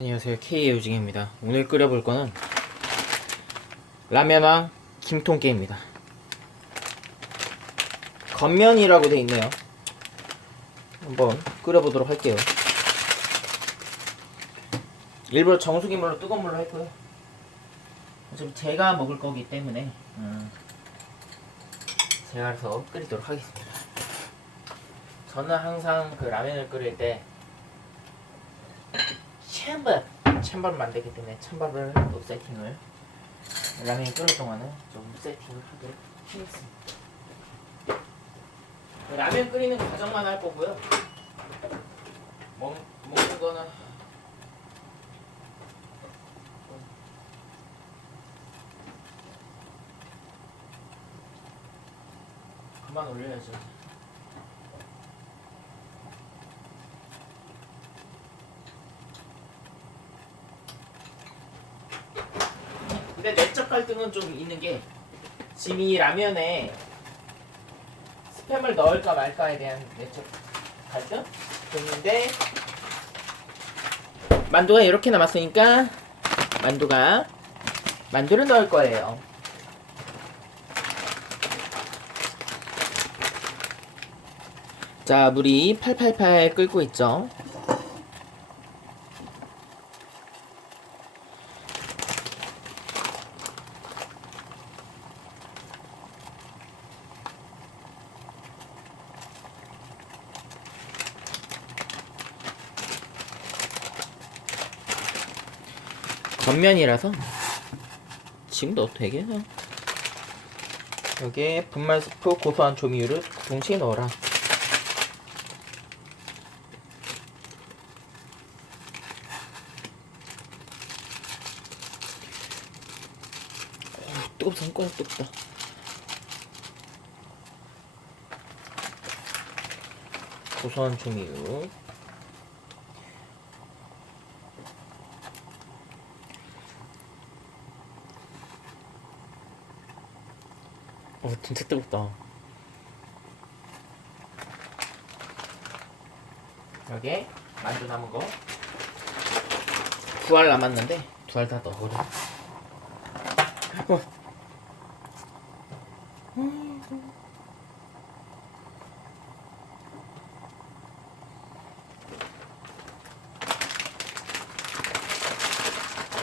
안녕하세요. K예우징입니다. 오늘 끓여볼 거는 라면왕 김통깨입니다. 겉면이라고 돼 있네요. 한번 끓여보도록 할게요. 일부러 정수기 물로 뜨거운 물로 할 거예요. 어차피 제가 먹을 거기 때문에 음, 제가 알아서 끓이도록 하겠습니다. 저는 항상 그 라면을 끓일 때 찬밥 찬밥을 만들기 때문에 찬밥을 또 세팅을. 라면이 끓을 동안은 좀 세팅을 하도록 하겠습니다. 라면 끓이는 과정만 할 거고요. 먹, 먹는 거는 그만 올려야죠 근데 내적 갈등은 좀 있는 게 지금 이 라면에 스팸을 넣을까 말까에 대한 내적 갈등 좀 있는데 만두가 이렇게 남았으니까 만두가 만두를 넣을 거예요. 자, 물이 팔팔팔 끓고 있죠. 겉면이라서 지금 넣어도 되겠네. 여기에 분말 스프 고소한 조미유를 동시에 넣어라. 어, 뜨겁다, 손가락 뜨겁다. 고소한 조미유. 어 진짜 뜨겁다. 여기에 만두 남은 거. 두 알 남았는데 두 알 다 넣어버려. 어.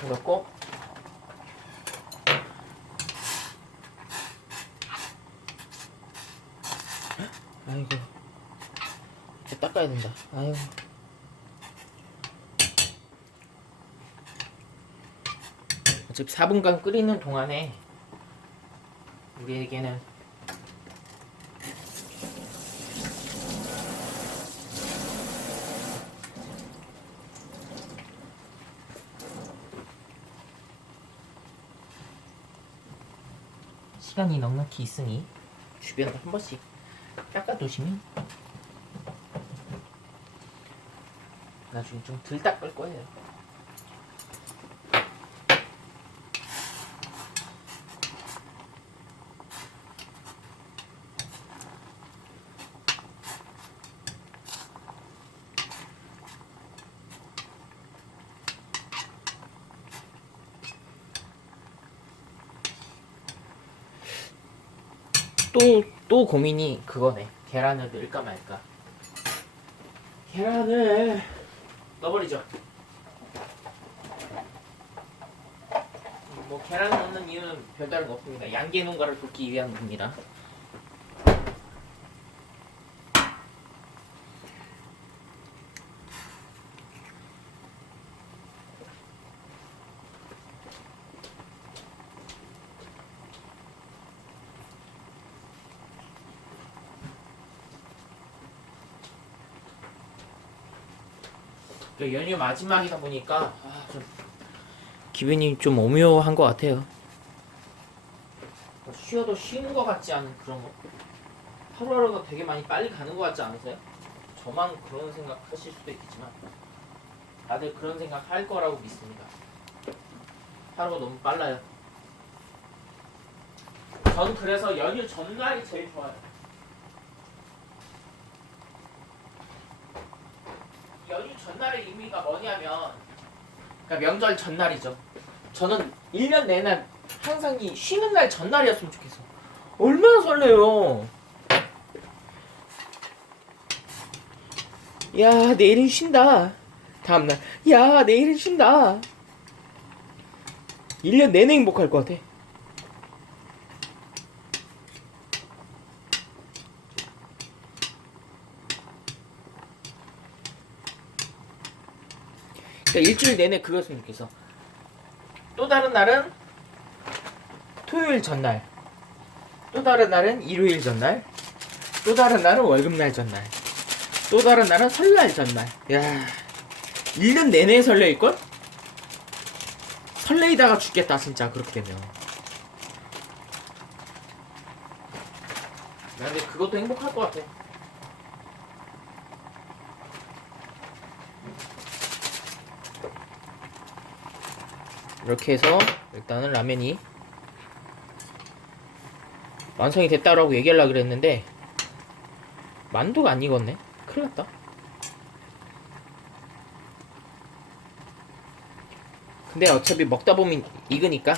넣고 아이고. 닦아야 된다. 아이고 어차피 4분간 끓이는 동안에 우리에게는 시간이 넉넉히 있으니 주변에 한 번씩 닦아두시면 나중에 좀 덜 닦을 거예요. 또, 또 고민이 그거네. 계란을 넣을까 말까. 계란을 넣어버리죠. 뭐 계란 넣는 이유는 별다른 거 없습니다. 양계 농가를 돕기 위한 겁니다. 연휴 마지막이다 보니까 아, 좀 기분이 좀 오묘한 것 같아요. 뭐 쉬어도 쉬는 것 같지 않은 그런 거. 하루하루가 되게 많이 빨리 가는 것 같지 않으세요? 저만 그런 생각 하실 수도 있겠지만 다들 그런 생각 할 거라고 믿습니다. 하루가 너무 빨라요. 전 그래서 연휴 전날이 제일 좋아요. 연휴 전날의 의미가 뭐냐면 그러니까 명절 전날이죠. 저는 1년 내내 항상 이 쉬는 날 전날이었으면 좋겠어. 얼마나 설레요. 야, 내일은 쉰다. 다음날, 야, 내일은 쉰다. 1년 내내 행복할 것 같아. 그러니까 일주일 내내 그거였으면 좋겠어. 또 다른 날은 토요일 전날. 또 다른 날은 일요일 전날. 또 다른 날은 월급날 전날. 또 다른 날은 설날 전날. 야, 1년 내내 설레일걸? 설레이다가 죽겠다, 진짜, 그렇게 되면. 나 근데 그것도 행복할 것 같아. 이렇게 해서 일단은 라면이 완성이 됐다라고 얘기하려고 그랬는데 만두가 안 익었네. 큰일 났다. 근데 어차피 먹다 보면 익으니까.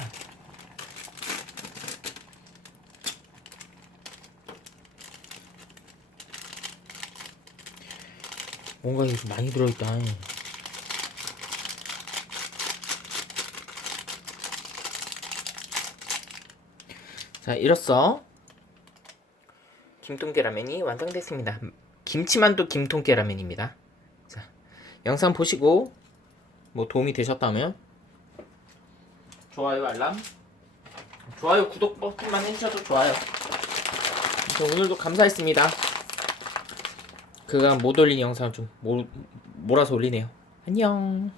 뭔가 이게 좀 많이 들어있다 자 이로써 김통깨 라면이 완성됐습니다. 김치만두 김통깨 라면입니다. 자 영상 보시고 뭐 도움이 되셨다면 좋아요 알람 좋아요 구독 버튼만 해주셔도 좋아요. 저 오늘도 감사했습니다. 그간 못 올린 영상 좀 몰, 몰아서 올리네요. 안녕.